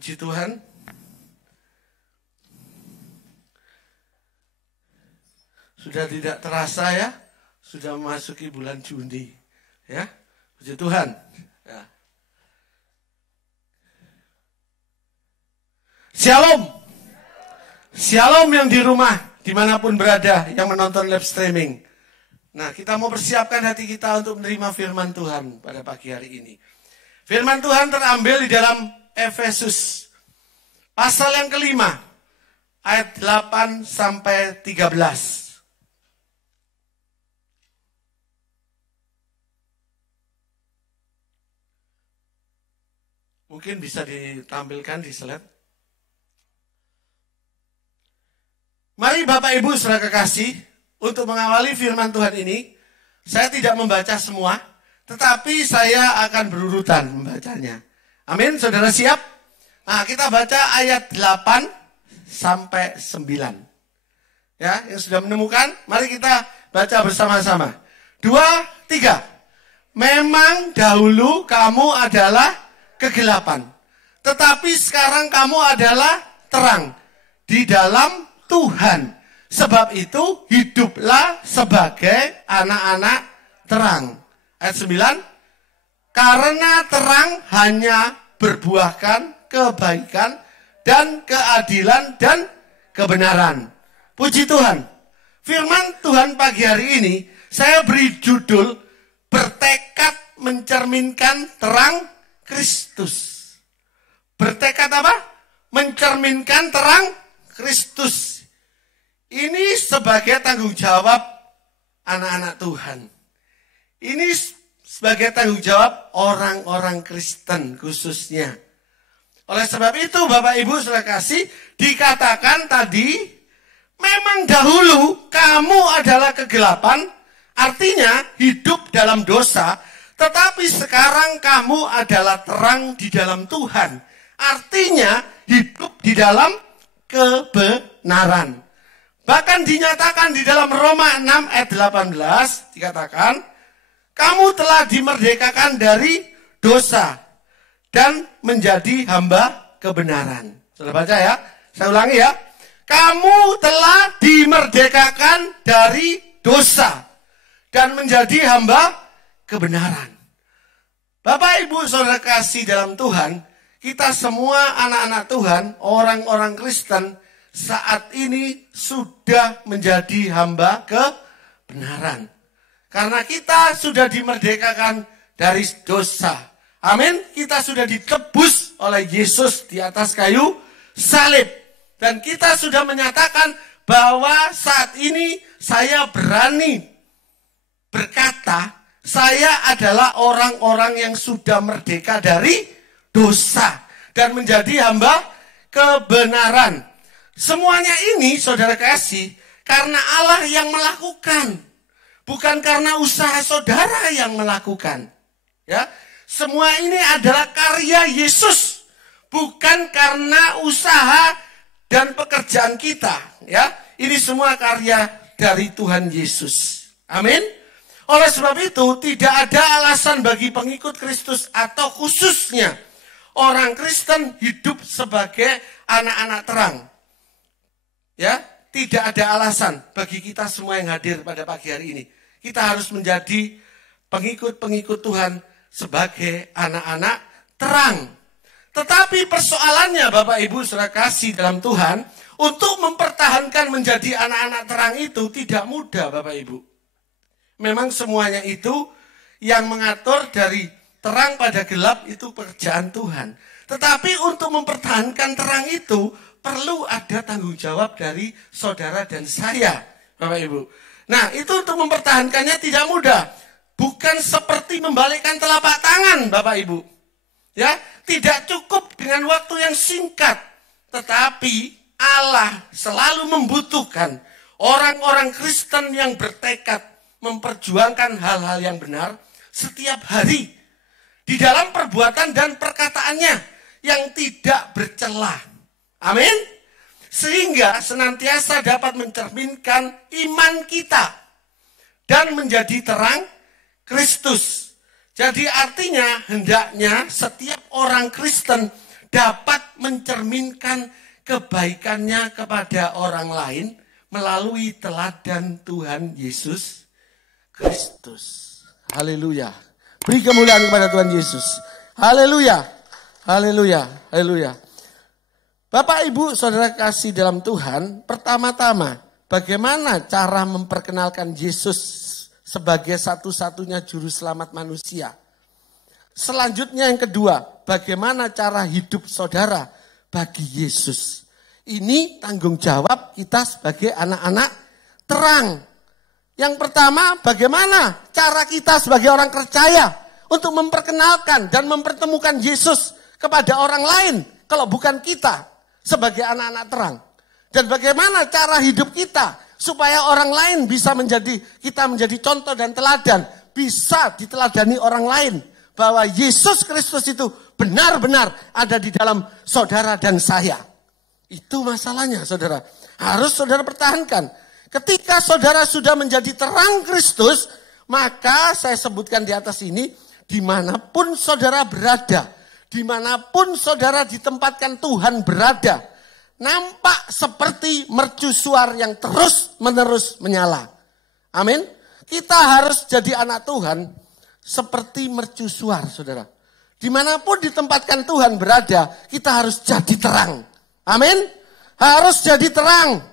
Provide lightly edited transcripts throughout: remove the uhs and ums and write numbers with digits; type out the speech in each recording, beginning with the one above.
Puji Tuhan. Sudah tidak terasa ya, sudah memasuki bulan Juni. Ya, puji Tuhan. Ya. Shalom. Shalom yang di rumah, dimanapun berada, yang menonton live streaming. Nah, kita mau persiapkan hati kita untuk menerima firman Tuhan pada pagi hari ini. Firman Tuhan terambil di dalam Efesus pasal yang kelima, ayat 8 sampai 13. Mungkin bisa ditampilkan di slide. Mari Bapak Ibu Saudara kekasih, untuk mengawali firman Tuhan ini, saya tidak membaca semua, tetapi saya akan berurutan membacanya. Amin, saudara siap? Nah, kita baca ayat 8 sampai 9. Ya, yang sudah menemukan, mari kita baca bersama-sama. 2, 3. Memang dahulu kamu adalah kegelapan, tetapi sekarang kamu adalah terang di dalam Tuhan. Sebab itu hiduplah sebagai anak-anak terang. Ayat 9. Karena terang hanya berbuahkan kebaikan dan keadilan dan kebenaran. Puji Tuhan. Firman Tuhan pagi hari ini saya beri judul bertekad mencerminkan terang Kristus. Bertekad apa? Mencerminkan terang Kristus. Ini sebagai tanggung jawab anak-anak Tuhan. Ini sebagai tanggung jawab orang-orang Kristen khususnya. Oleh sebab itu Bapak Ibu Saudara kasih, dikatakan tadi, memang dahulu kamu adalah kegelapan, artinya hidup dalam dosa, tetapi sekarang kamu adalah terang di dalam Tuhan. Artinya hidup di dalam kebenaran. Bahkan dinyatakan di dalam Roma 6 ayat 18, dikatakan, kamu telah dimerdekakan dari dosa dan menjadi hamba kebenaran. Sudah baca ya? Saya ulangi ya. Kamu telah dimerdekakan dari dosa dan menjadi hamba kebenaran. Bapak Ibu Saudara kasih dalam Tuhan, kita semua anak-anak Tuhan, orang-orang Kristen, saat ini sudah menjadi hamba kebenaran. Karena kita sudah dimerdekakan dari dosa. Amin. Kita sudah ditebus oleh Yesus di atas kayu salib. Dan kita sudah menyatakan bahwa saat ini saya berani berkata, saya adalah orang-orang yang sudah merdeka dari dosa. Dan menjadi hamba kebenaran. Semuanya ini saudara kasih, karena Allah yang melakukan. Bukan karena usaha saudara yang melakukan. Ya, semua ini adalah karya Yesus. Bukan karena usaha dan pekerjaan kita. Ya, ini semua karya dari Tuhan Yesus. Amin. Oleh sebab itu, tidak ada alasan bagi pengikut Kristus atau khususnya orang Kristen hidup sebagai anak-anak terang. Ya, tidak ada alasan bagi kita semua yang hadir pada pagi hari ini. Kita harus menjadi pengikut-pengikut Tuhan sebagai anak-anak terang. Tetapi persoalannya Bapak Ibu Saudara kasih dalam Tuhan, untuk mempertahankan menjadi anak-anak terang itu tidak mudah Bapak Ibu. Memang semuanya itu yang mengatur dari terang pada gelap itu pekerjaan Tuhan. Tetapi untuk mempertahankan terang itu perlu ada tanggung jawab dari saudara dan saya Bapak Ibu. Nah, itu untuk mempertahankannya tidak mudah. Bukan seperti membalikkan telapak tangan, Bapak Ibu. Ya, tidak cukup dengan waktu yang singkat. Tetapi Allah selalu membutuhkan orang-orang Kristen yang bertekad memperjuangkan hal-hal yang benar setiap hari. Di dalam perbuatan dan perkataannya yang tidak bercela. Amin. Sehingga senantiasa dapat mencerminkan iman kita dan menjadi terang Kristus. Jadi artinya hendaknya setiap orang Kristen dapat mencerminkan kebaikannya kepada orang lain melalui teladan Tuhan Yesus Kristus. Haleluya. Beri kemuliaan kepada Tuhan Yesus. Haleluya. Haleluya. Haleluya. Bapak, Ibu, Saudara kasih dalam Tuhan, pertama-tama bagaimana cara memperkenalkan Yesus sebagai satu-satunya juru selamat manusia. Selanjutnya yang kedua, bagaimana cara hidup saudara bagi Yesus. Ini tanggung jawab kita sebagai anak-anak terang. Yang pertama, bagaimana cara kita sebagai orang percaya untuk memperkenalkan dan mempertemukan Yesus kepada orang lain kalau bukan kita sebagai anak-anak terang. Dan bagaimana cara hidup kita supaya orang lain bisa kita menjadi contoh dan teladan, bisa diteladani orang lain bahwa Yesus Kristus itu benar-benar ada di dalam saudara dan saya. Itu masalahnya, saudara. Harus saudara pertahankan. Ketika saudara sudah menjadi terang Kristus, maka saya sebutkan di atas ini, dimanapun saudara berada, dimanapun saudara ditempatkan Tuhan berada, nampak seperti mercusuar yang terus-menerus menyala. Amin. Kita harus jadi anak Tuhan seperti mercusuar, saudara. Dimanapun ditempatkan Tuhan berada, kita harus jadi terang. Amin. Harus jadi terang.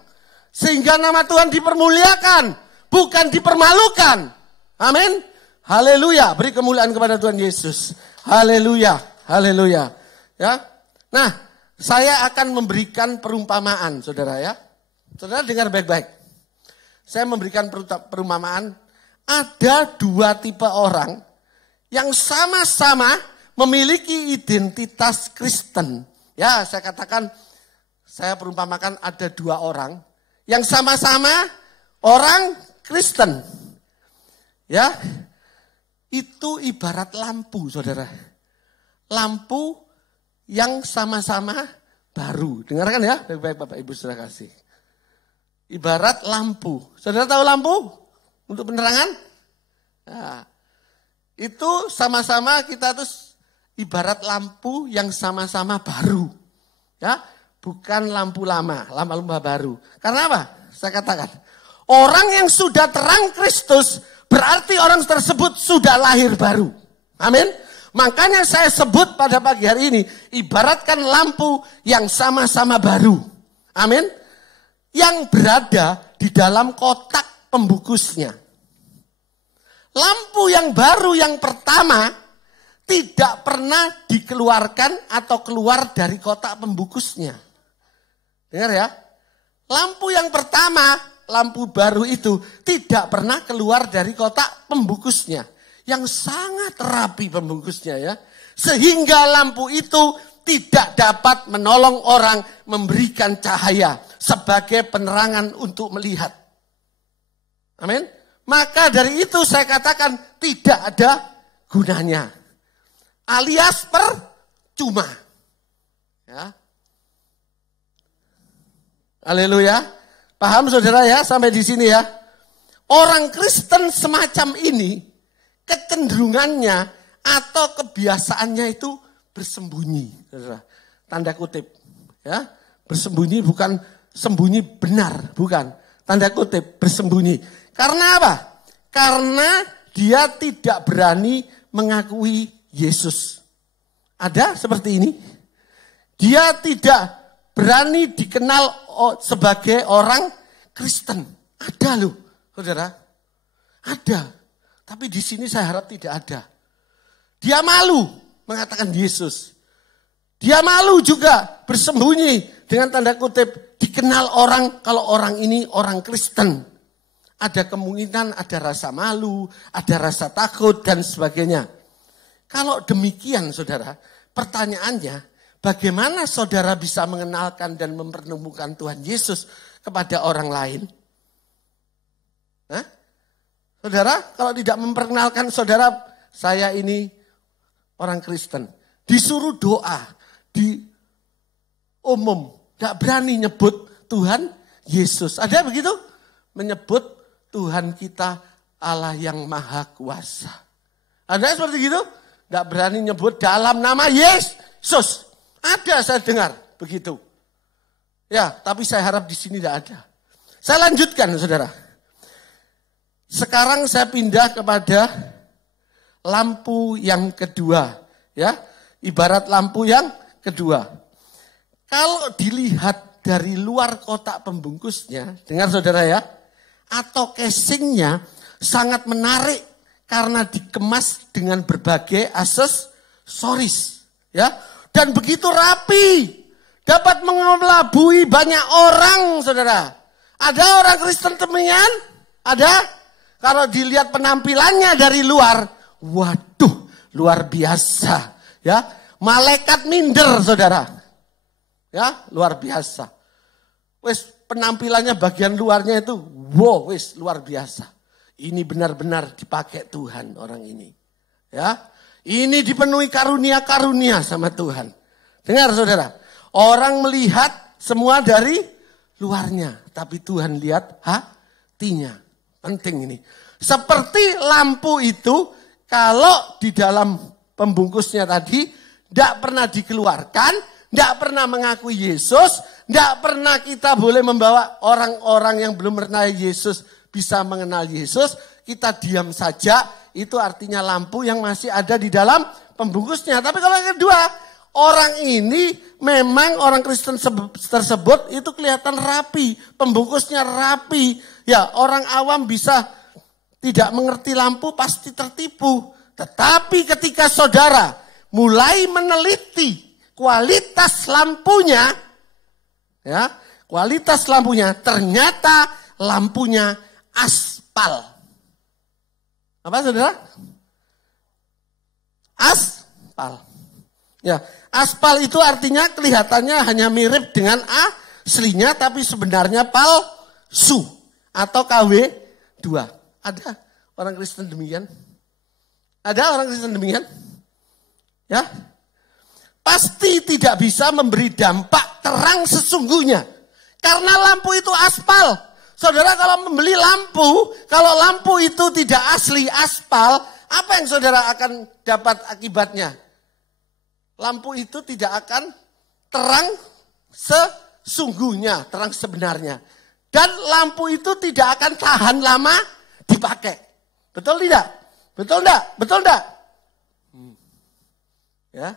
Sehingga nama Tuhan dipermuliakan, bukan dipermalukan. Amin. Haleluya. Beri kemuliaan kepada Tuhan Yesus. Haleluya. Haleluya. Ya. Nah, saya akan memberikan perumpamaan, saudara ya. Saudara dengar baik-baik. Saya memberikan perumpamaan. Ada dua tipe orang yang sama-sama memiliki identitas Kristen. Ya, saya katakan, saya perumpamakan ada dua orang yang sama-sama orang Kristen. Ya, itu ibarat lampu, saudara. Lampu yang sama-sama baru. Dengarkan ya, baik-baik Bapak Ibu saudara kasih. Ibarat lampu. Saudara tahu lampu? Untuk penerangan? Nah, itu sama-sama kita terus ibarat lampu yang sama-sama baru. Ya, bukan lampu lama, lampu baru. Karena apa? Saya katakan, orang yang sudah terang Kristus berarti orang tersebut sudah lahir baru. Amin. Makanya saya sebut pada pagi hari ini, ibaratkan lampu yang sama-sama baru. Amin. Yang berada di dalam kotak pembungkusnya. Lampu yang baru yang pertama tidak pernah dikeluarkan atau keluar dari kotak pembungkusnya. Dengar ya. Lampu yang pertama, lampu baru itu tidak pernah keluar dari kotak pembungkusnya. Yang sangat rapi pembungkusnya ya. Sehingga lampu itu tidak dapat menolong orang memberikan cahaya sebagai penerangan untuk melihat. Amin. Maka dari itu saya katakan tidak ada gunanya. Alias percuma. Ya. Haleluya. Paham saudara ya sampai di sini ya. Orang Kristen semacam ini kecenderungannya atau kebiasaannya itu bersembunyi, saudara. Tanda kutip, ya. Bersembunyi bukan sembunyi benar, bukan. Tanda kutip, bersembunyi. Karena apa? Karena dia tidak berani mengakui Yesus. Ada seperti ini? Dia tidak berani dikenal sebagai orang Kristen. Ada loh, saudara. Ada. Tapi di sini saya harap tidak ada. Dia malu mengatakan Yesus. Dia malu juga bersembunyi dengan tanda kutip dikenal orang kalau orang ini orang Kristen. Ada kemungkinan ada rasa malu, ada rasa takut dan sebagainya. Kalau demikian saudara, pertanyaannya bagaimana saudara bisa mengenalkan dan mempertemukan Tuhan Yesus kepada orang lain? Hah? Saudara, kalau tidak memperkenalkan saudara, saya ini orang Kristen. Disuruh doa, di umum, gak berani nyebut Tuhan Yesus. Ada begitu? Menyebut Tuhan kita Allah yang Maha Kuasa. Ada seperti itu? Gak berani nyebut dalam nama Yesus. Ada, saya dengar begitu. Ya, tapi saya harap di sini tidak ada. Saya lanjutkan, saudara. Sekarang saya pindah kepada lampu yang kedua. Ya, ibarat lampu yang kedua. Kalau dilihat dari luar kotak pembungkusnya, dengar saudara ya, atau casingnya sangat menarik karena dikemas dengan berbagai aksesoris. Ya, dan begitu rapi, dapat mengelabui banyak orang, saudara. Ada orang Kristen demikian? Ada? Kalau dilihat penampilannya dari luar, waduh, luar biasa. Ya, malaikat minder, saudara. Ya, luar biasa. Wis penampilannya bagian luarnya itu, wow, wis luar biasa. Ini benar-benar dipakai Tuhan orang ini. Ya. Ini dipenuhi karunia-karunia sama Tuhan. Dengar saudara, orang melihat semua dari luarnya. Tapi Tuhan lihat hatinya. Penting ini. Seperti lampu itu, kalau di dalam pembungkusnya tadi, tidak pernah dikeluarkan, tidak pernah mengakui Yesus, tidak pernah kita boleh membawa orang-orang yang belum pernah Yesus bisa mengenal Yesus, kita diam saja. Itu artinya lampu yang masih ada di dalam pembungkusnya. Tapi kalau yang kedua, orang ini memang orang Kristen tersebut itu kelihatan rapi. Pembungkusnya rapi. Ya, orang awam bisa tidak mengerti lampu pasti tertipu. Tetapi ketika saudara mulai meneliti kualitas lampunya, ya, kualitas lampunya ternyata lampunya aspal. Apa saudara? Aspal. Ya, aspal itu artinya kelihatannya hanya mirip dengan aslinya tapi sebenarnya palsu atau KW2. Ada orang Kristen demikian? Ada orang Kristen demikian? Ya. Pasti tidak bisa memberi dampak terang sesungguhnya. Karena lampu itu aspal. Saudara kalau membeli lampu, kalau lampu itu tidak asli aspal, apa yang saudara akan dapat akibatnya? Lampu itu tidak akan terang sesungguhnya, terang sebenarnya. Dan lampu itu tidak akan tahan lama dipakai. Betul tidak? Betul tidak? Betul tidak? Ya.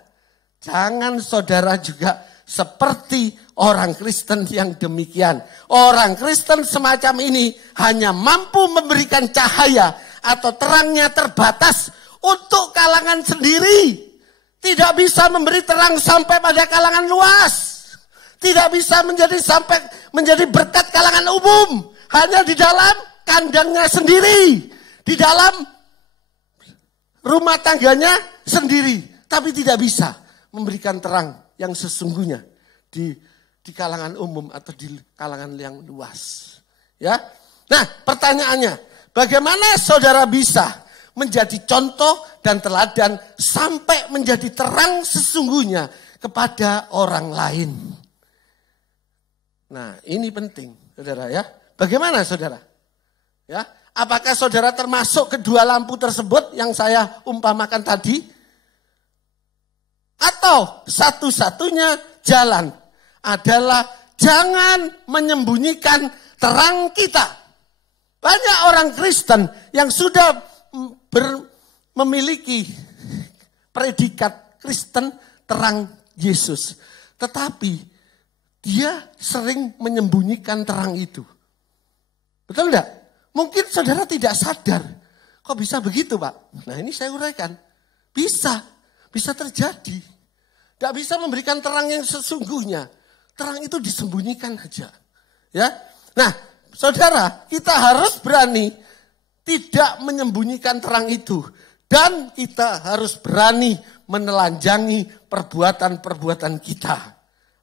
Jangan saudara juga seperti orang Kristen yang demikian. Orang Kristen semacam ini hanya mampu memberikan cahaya atau terangnya terbatas untuk kalangan sendiri. Tidak bisa memberi terang sampai pada kalangan luas. Tidak bisa menjadi berkat kalangan umum. Hanya di dalam kandangnya sendiri. Di dalam rumah tangganya sendiri. Tapi tidak bisa memberikan terang yang sesungguhnya di kalangan umum atau di kalangan yang luas. Ya. Nah, pertanyaannya, bagaimana saudara bisa menjadi contoh dan teladan sampai menjadi terang sesungguhnya kepada orang lain? Nah, ini penting, saudara ya. Bagaimana saudara? Ya, apakah saudara termasuk kedua lampu tersebut yang saya umpamakan tadi? Atau satu-satunya jalan adalah jangan menyembunyikan terang kita. Banyak orang Kristen yang sudah memiliki predikat Kristen terang Yesus. Tetapi dia sering menyembunyikan terang itu. Betul enggak? Mungkin saudara tidak sadar. Kok bisa begitu Pak? Nah ini saya uraikan. Bisa terjadi. Tidak bisa memberikan terang yang sesungguhnya. Terang itu disembunyikan aja. Ya. Nah, saudara, kita harus berani tidak menyembunyikan terang itu. Dan kita harus berani menelanjangi perbuatan-perbuatan kita.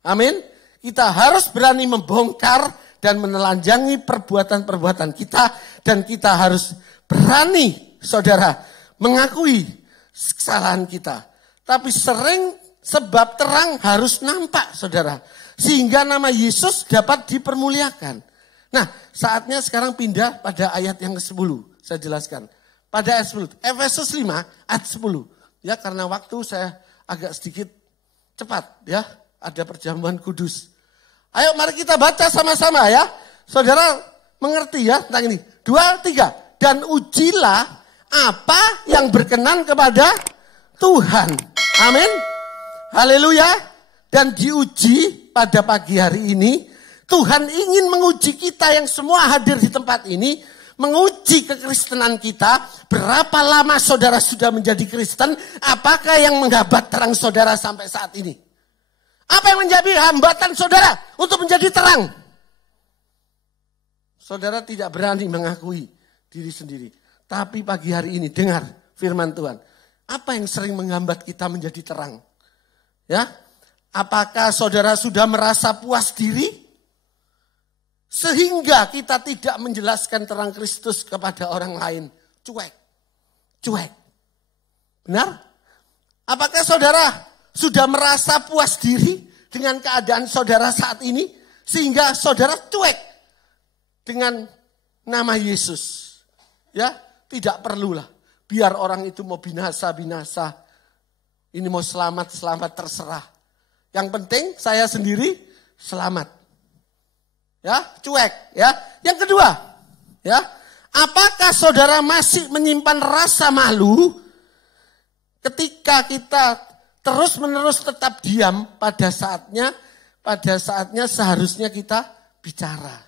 Amin. Kita harus berani membongkar dan menelanjangi perbuatan-perbuatan kita. Dan kita harus berani, saudara, mengakui kesalahan kita. Tapi sering sebab terang harus nampak, saudara. Sehingga nama Yesus dapat dipermuliakan. Nah, saatnya sekarang pindah pada ayat yang ke-10. Saya jelaskan. Pada ayat 10. Efesus 5 ayat 10. Ya, karena waktu saya agak sedikit cepat ya, ada perjamuan kudus. Ayo mari kita baca sama-sama ya. Saudara mengerti ya tentang ini. 2, 3. Dan ujilah apa yang berkenan kepada Tuhan. Amin. Haleluya. Dan diuji pada pagi hari ini. Tuhan ingin menguji kita yang semua hadir di tempat ini. Menguji kekristenan kita. Berapa lama saudara sudah menjadi Kristen? Apakah yang menghambat terang saudara sampai saat ini? Apa yang menjadi hambatan saudara untuk menjadi terang? Saudara tidak berani mengakui diri sendiri. Tapi pagi hari ini dengar firman Tuhan. Apa yang sering menghambat kita menjadi terang? Ya, apakah saudara sudah merasa puas diri? Sehingga kita tidak menjelaskan terang Kristus kepada orang lain. Cuek. Benar? Apakah saudara sudah merasa puas diri dengan keadaan saudara saat ini? Sehingga saudara cuek dengan nama Yesus. Ya, tidak perlulah. Biar orang itu mau binasa. Ini mau selamat terserah. Yang penting saya sendiri selamat. Ya, cuek ya. Yang kedua, ya, apakah saudara masih menyimpan rasa malu ketika kita terus-menerus tetap diam pada saatnya seharusnya kita bicara.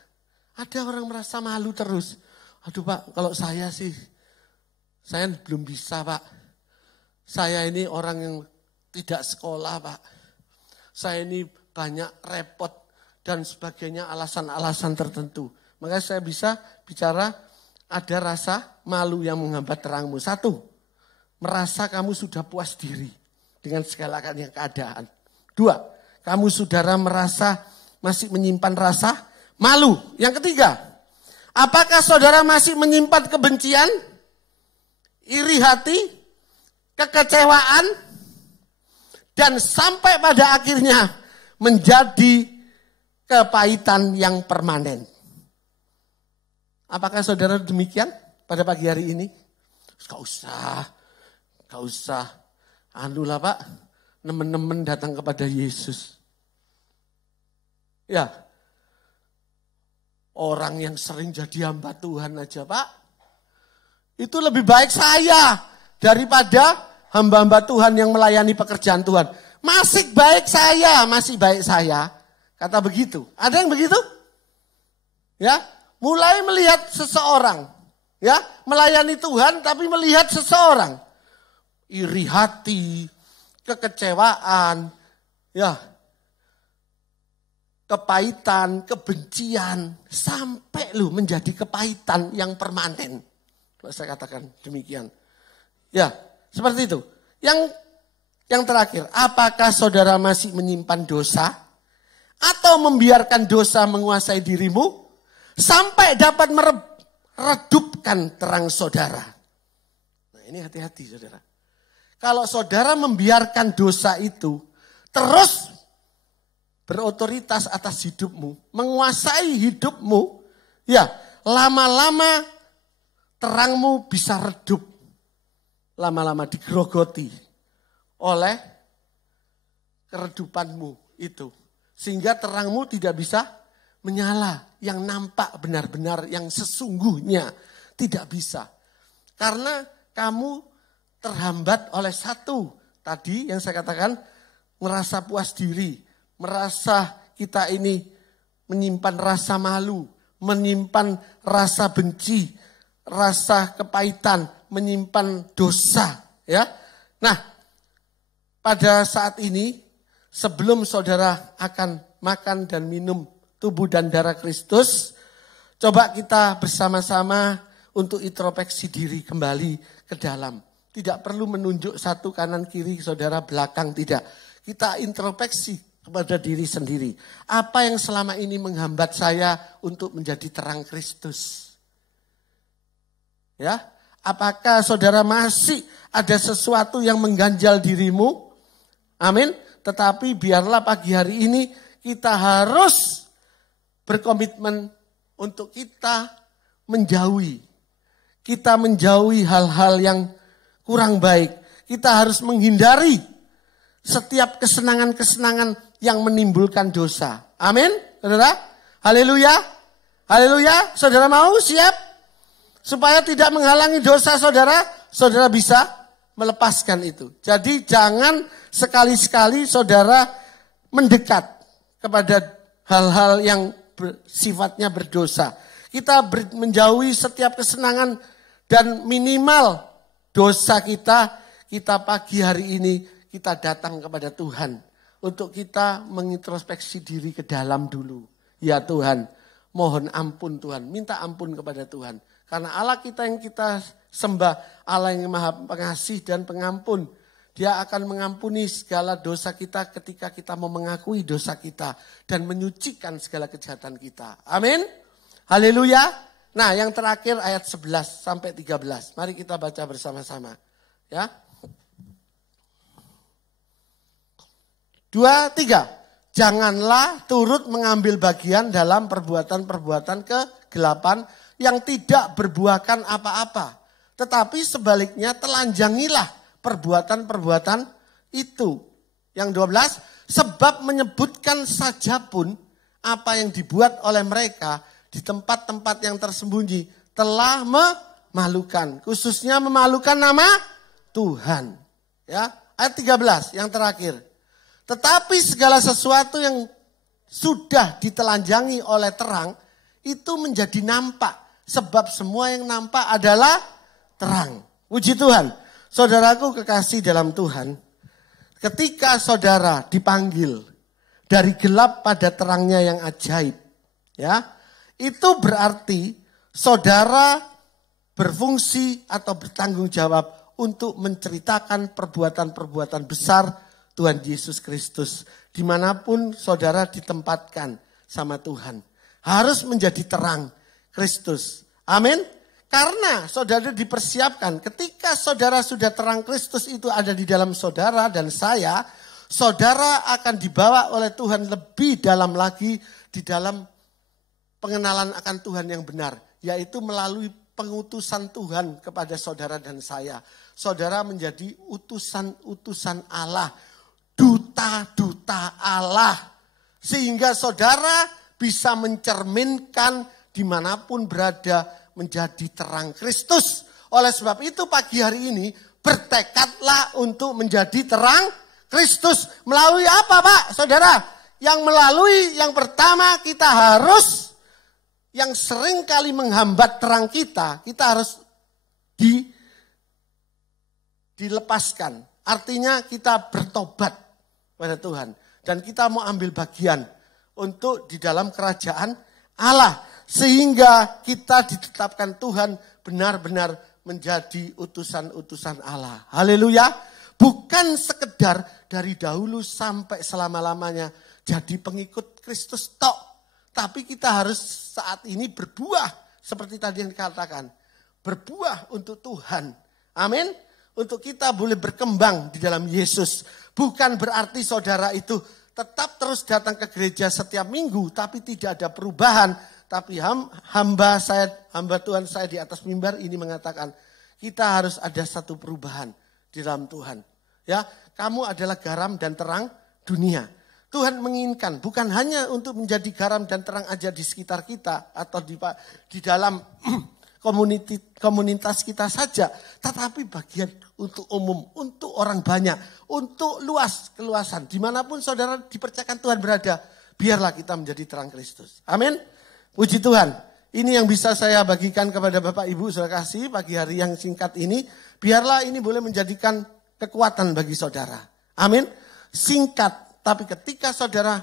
Ada orang merasa malu terus. Aduh Pak, kalau saya belum bisa Pak. Saya ini orang yang tidak sekolah Pak. Saya ini banyak repot dan sebagainya, alasan-alasan tertentu. Maka saya bisa bicara, ada rasa malu yang menghambat terangmu. 1, merasa kamu sudah puas diri dengan segala keadaan. 2, kamu saudara merasa masih menyimpan rasa malu. Yang ketiga, apakah saudara masih menyimpan kebencian, iri hati, kekecewaan, dan sampai pada akhirnya menjadi kepahitan yang permanen. Apakah saudara demikian pada pagi hari ini? Gak usah. Anulah Pak, nemen-nemen datang kepada Yesus. Ya, orang yang sering jadi hamba Tuhan aja Pak. Itu lebih baik saya daripada hamba-hamba Tuhan yang melayani pekerjaan Tuhan. Masih baik saya. Kata begitu. Ada yang begitu? Ya, mulai melihat seseorang, ya, melayani Tuhan tapi melihat seseorang iri hati, kekecewaan, ya, kepahitan, kebencian, sampai menjadi kepahitan yang permanen. Kalau saya katakan demikian. Ya, seperti itu. Yang terakhir, apakah saudara masih menyimpan dosa? Atau membiarkan dosa menguasai dirimu sampai dapat meredupkan terang saudara. Nah ini hati-hati saudara. Kalau saudara membiarkan dosa itu terus berotoritas atas hidupmu, menguasai hidupmu, ya lama-lama terangmu bisa redup. Lama-lama digerogoti oleh keredupanmu itu. Sehingga terangmu tidak bisa menyala. Yang nampak benar-benar, yang sesungguhnya tidak bisa. Karena kamu terhambat oleh 1. Tadi yang saya katakan, merasa puas diri. Merasa kita ini menyimpan rasa malu. Menyimpan rasa benci. Rasa kepahitan. Menyimpan dosa. Ya. Nah, pada saat ini, sebelum saudara akan makan dan minum tubuh dan darah Kristus, coba kita bersama-sama untuk introspeksi diri kembali ke dalam. Tidak perlu menunjuk satu kanan kiri saudara belakang, tidak. Kita introspeksi kepada diri sendiri. Apa yang selama ini menghambat saya untuk menjadi terang Kristus? Ya, apakah saudara masih ada sesuatu yang mengganjal dirimu? Amin. Tetapi biarlah pagi hari ini kita harus berkomitmen untuk kita menjauhi. Kita menjauhi hal-hal yang kurang baik. Kita harus menghindari setiap kesenangan-kesenangan yang menimbulkan dosa. Amin, saudara. Haleluya. Haleluya. Saudara mau siap? Supaya tidak menghalangi dosa saudara, saudara bisa melepaskan itu. Jadi jangan sekali-sekali saudara mendekat kepada hal-hal yang sifatnya berdosa. Kita menjauhi setiap kesenangan dan minimal dosa kita pagi hari ini kita datang kepada Tuhan. Untuk kita mengintrospeksi diri ke dalam dulu. Ya Tuhan, mohon ampun Tuhan. Minta ampun kepada Tuhan. Karena Allah kita yang kita sembah, Allah yang maha pengasih dan pengampun. Dia akan mengampuni segala dosa kita ketika kita mau mengakui dosa kita. Dan menyucikan segala kejahatan kita. Amin. Haleluya. Nah yang terakhir ayat 11 sampai 13. Mari kita baca bersama-sama. Ya. 2, 3. Janganlah turut mengambil bagian dalam perbuatan-perbuatan kegelapan yang tidak berbuahkan apa-apa. Tetapi sebaliknya telanjangilah perbuatan-perbuatan itu. Yang 12. Sebab menyebutkan saja pun apa yang dibuat oleh mereka di tempat-tempat yang tersembunyi telah memalukan. Khususnya memalukan nama Tuhan. Ya, ayat 13 yang terakhir. Tetapi segala sesuatu yang sudah ditelanjangi oleh terang itu menjadi nampak. Sebab semua yang nampak adalah terang. Puji Tuhan. Saudaraku kekasih dalam Tuhan. Ketika saudara dipanggil dari gelap pada terangnya yang ajaib. Ya, itu berarti saudara berfungsi atau bertanggung jawab untuk menceritakan perbuatan-perbuatan besar Tuhan Yesus Kristus. Dimanapun saudara ditempatkan sama Tuhan. Harus menjadi terang Kristus. Amin. Karena saudara dipersiapkan. Ketika saudara sudah terang Kristus itu ada di dalam saudara dan saya. Saudara akan dibawa oleh Tuhan lebih dalam lagi. Di dalam pengenalan akan Tuhan yang benar. Yaitu melalui pengutusan Tuhan kepada saudara dan saya. Saudara menjadi utusan-utusan Allah. Duta-duta Allah. Sehingga saudara bisa mencerminkan dimanapun berada menjadi terang Kristus. Oleh sebab itu pagi hari ini bertekadlah untuk menjadi terang Kristus. Melalui apa Pak saudara? Yang melalui yang pertama kita harus yang sering kali menghambat terang kita harus dilepaskan. Artinya kita bertobat pada Tuhan. Dan kita mau ambil bagian untuk di dalam kerajaan Allah. Sehingga kita ditetapkan Tuhan benar-benar menjadi utusan-utusan Allah. Haleluya. Bukan sekedar dari dahulu sampai selama-lamanya jadi pengikut Kristus tok. Tapi kita harus saat ini berbuah. Seperti tadi yang dikatakan. Berbuah untuk Tuhan. Amin. Untuk kita boleh berkembang di dalam Yesus. Bukan berarti saudara itu tetap terus datang ke gereja setiap minggu. Tapi tidak ada perubahan. Tapi hamba Tuhan saya di atas mimbar ini mengatakan. Kita harus ada satu perubahan di dalam Tuhan. Ya, kamu adalah garam dan terang dunia. Tuhan menginginkan bukan hanya untuk menjadi garam dan terang aja di sekitar kita. Atau di dalam komunitas kita saja, tetapi bagian untuk umum, untuk orang banyak, untuk keluasan. Dimanapun saudara dipercayakan Tuhan berada, biarlah kita menjadi terang Kristus. Amin. Puji Tuhan. Ini yang bisa saya bagikan kepada Bapak Ibu saudara kasih pagi hari yang singkat ini. Biarlah ini boleh menjadikan kekuatan bagi saudara. Amin. Singkat, tapi ketika saudara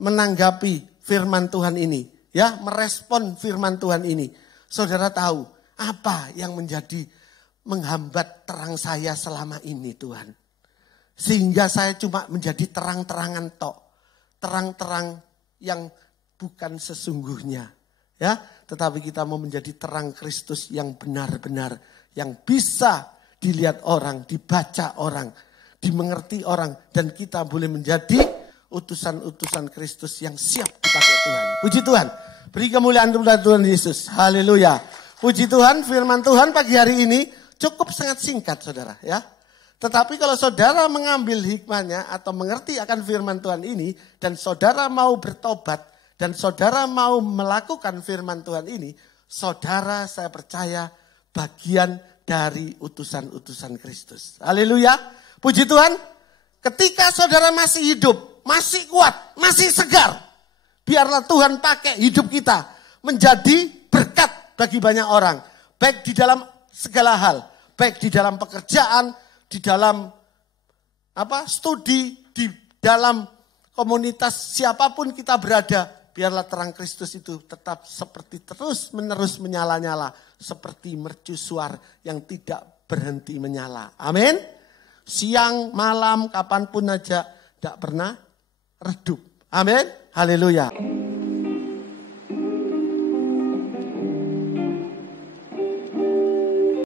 menanggapi firman Tuhan ini, ya, merespon firman Tuhan ini. Saudara tahu apa yang menjadi menghambat terang saya selama ini Tuhan. Sehingga saya cuma menjadi terang-terangan tok. Terang-terang yang bukan sesungguhnya. Ya, tetapi kita mau menjadi terang Kristus yang benar-benar. Yang bisa dilihat orang, dibaca orang, dimengerti orang. Dan kita boleh menjadi utusan-utusan Kristus yang siap dipakai Tuhan. Puji Tuhan. Beri kemuliaan kepada Tuhan Yesus. Haleluya. Puji Tuhan, firman Tuhan pagi hari ini cukup sangat singkat saudara. Ya. Tetapi kalau saudara mengambil hikmahnya atau mengerti akan firman Tuhan ini, dan saudara mau bertobat, dan saudara mau melakukan firman Tuhan ini, saudara saya percaya bagian dari utusan-utusan Kristus. Haleluya. Puji Tuhan. Ketika saudara masih hidup, masih kuat, masih segar, biarlah Tuhan pakai hidup kita menjadi berkat bagi banyak orang. Baik di dalam segala hal. Baik di dalam pekerjaan, di dalam studi, di dalam komunitas siapapun kita berada. Biarlah terang Kristus itu tetap seperti terus menerus menyala-nyala. Seperti mercusuar yang tidak berhenti menyala. Amin. Siang, malam, kapanpun aja tidak pernah redup. Amin. Haleluya.